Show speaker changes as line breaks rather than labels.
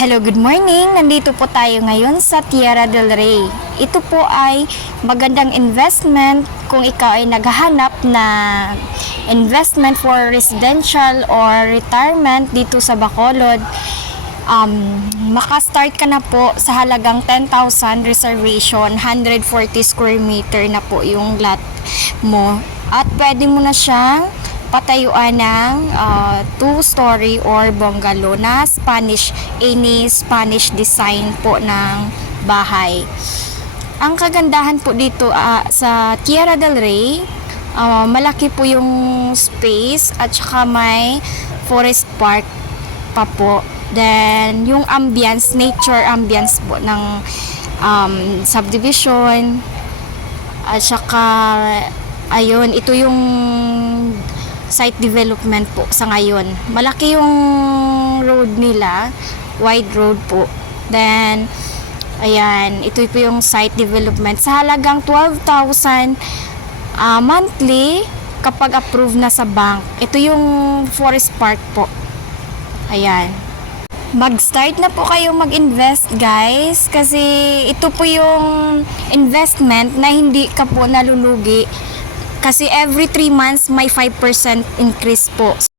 Hello, good morning. Nandito po tayo ngayon sa Tierra del Rey. Ito po ay magandang investment kung ikaw ay naghahanap na investment for residential or retirement dito sa Bacolod. Um, makastart ka na po sa halagang 10,000 reservation, 140 square meter na po yung lot mo. At pwede mo na siyang patayuan ng uh, two-story or bungalow na Spanish, any Spanish design po ng bahay. Ang kagandahan po dito ah, sa Tierra del Rey, ah, malaki po yung space at saka may forest park pa po. Then, yung ambience, nature ambience po ng um, subdivision. At saka, ayun, ito yung site development po sa ngayon. Malaki yung road nila, wide road po. Then, ayan, ito po yung site development. Sa halagang 12,000 ah, monthly kapag approve na sa bank. Ito yung forest park po. Ayan. Mag-start na po kayo mag-invest guys kasi ito po yung investment na hindi ka po nalulugi kasi every 3 months may 5% increase po.